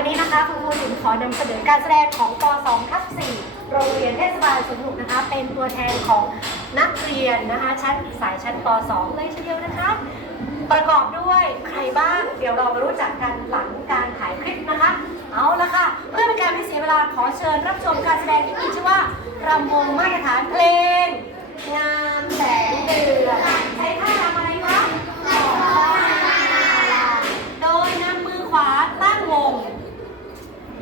วันนี้นะคะคุณครูสินขอนำเสนอการแสดงของป .2 ทับ4โรงเรียนเทศบาลสวนหนุกนะคะ เป็นตัวแทนของนักเรียนนะคะ ชั้นสายชั้นป .2 เลยทีเดียวนะคะ ประกอบด้วยใครบ้าง เดี๋ยวเรามารู้จักกันหลังการถ่ายคลิปนะคะ เอาละค่ะ เพื่อเป็นการไม่เสียเวลาขอเชิญรับชมการแสดงที่มีชื่อว่ารำวงมาตรฐานเพลง งามแสงเดือน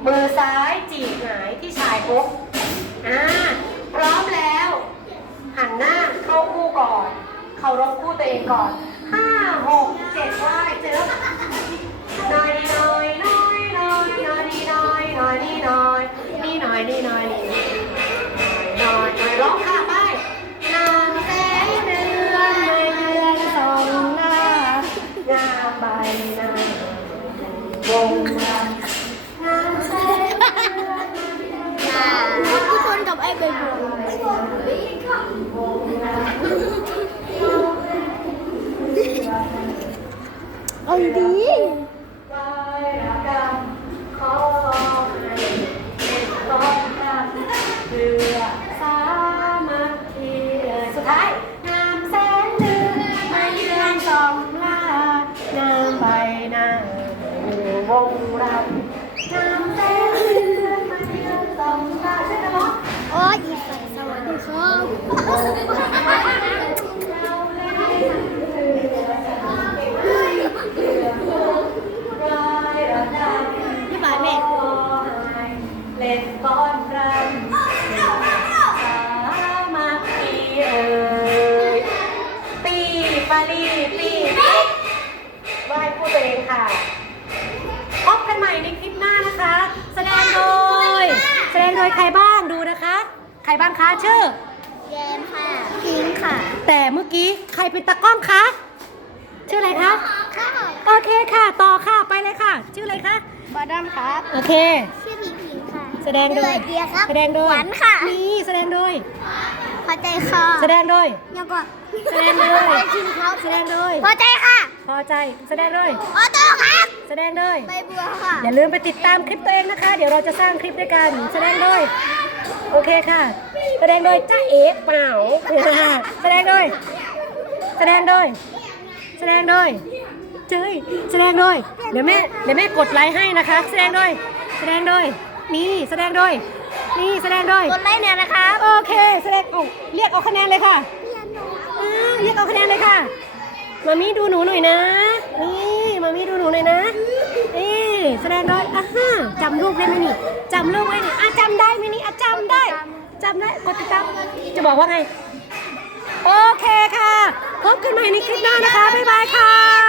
มือซ้ายจีบหงายที่ชายพกอ่าพร้อมแล้ว หันหน้าเข้าคู่ก่อน เคารพคู่ตัวเองก่อนห้าหกเจ็ดไหวเจอน้อยน้อยน้อยน้อยน้อยนี่น้อยน้อยนี่น้อยนี่น้อยนี่น้อยนี่น้อยน้อยร้องค่ะไปนางแสงเดือนไม่เดือนสองหน้างามใบหน้าวงรันง ดีไปรักกันขอให้เป็นต้องกันเพื่อสามัคคีเอ่ยสุดท้ายงามแสนเดือนมาเยือนสองลางามใบหน้าอยู่วงรันงามแสนเดือนมาเยือนสองลาใช่ไหมคะโอ้ยสวัสดีครับ ปารีปีไหว้พูดตัวเองค่ะพบกันใหม่ในคลิปหน้านะคะ แสดงโดย แสดงโดยใครบ้างดูนะคะ ใครบ้างคะชื่อแยมค่ะพิงค่ะ แต่เมื่อกี้ใครเป็นตากล้องคะ ชื่ออะไรคะ ค่ะ โอเคค่ะ ต่อค่ะ ไปเลยค่ะ ชื่ออะไรคะ บอดัมครับ โอเคชื่อพิงพิงค่ะ แสดงโดยเดียครับแสดงโดยหวานค่ะ นี่แสดงโดยพอใจค่ะแสดงโดยยังก่อนแสดงโดยชิงครับแสดงโดยพอใจค่ะ พอใจแสดงโดยออโต้ครับ แสดงโดยใบบัวค่ะ อย่าลืมไปติดตามคลิปตัวเองนะคะ เดี๋ยวเราจะสร้างคลิปด้วยกัน แสดงโดยโอเคค่ะ แสดงโดยจ้าเอ๋เปล่าแสดงโดยแสดงโดยแสดงโดยเจ้ยแสดงโดยเดี๋ยวแม่เดี๋ยวแม่กดไลค์ให้นะคะ แสดงโดยแสดงโดย นี่แสดงโดยนี่แสดงโดยกดไลค์เนี่ยนะครับโอเค แสดงเอาเรียกเอาคะแนนเลยค่ะอ่าเรียกเอาคะแนนเลยค่ะมามีดูหนูหน่อยนะ นี่มามีดูหนูหน่อยนะนี่แสดงโดยอะฮะจำรูปได้ไหมนี่จำรูปไว้นี่อะจำได้ไหมนี่อะจำได้จำได้กดติดตามจะบอกว่าไง โอเคค่ะ พบกันใหม่ในคลิปหน้านะคะ บ๊ายบายค่ะ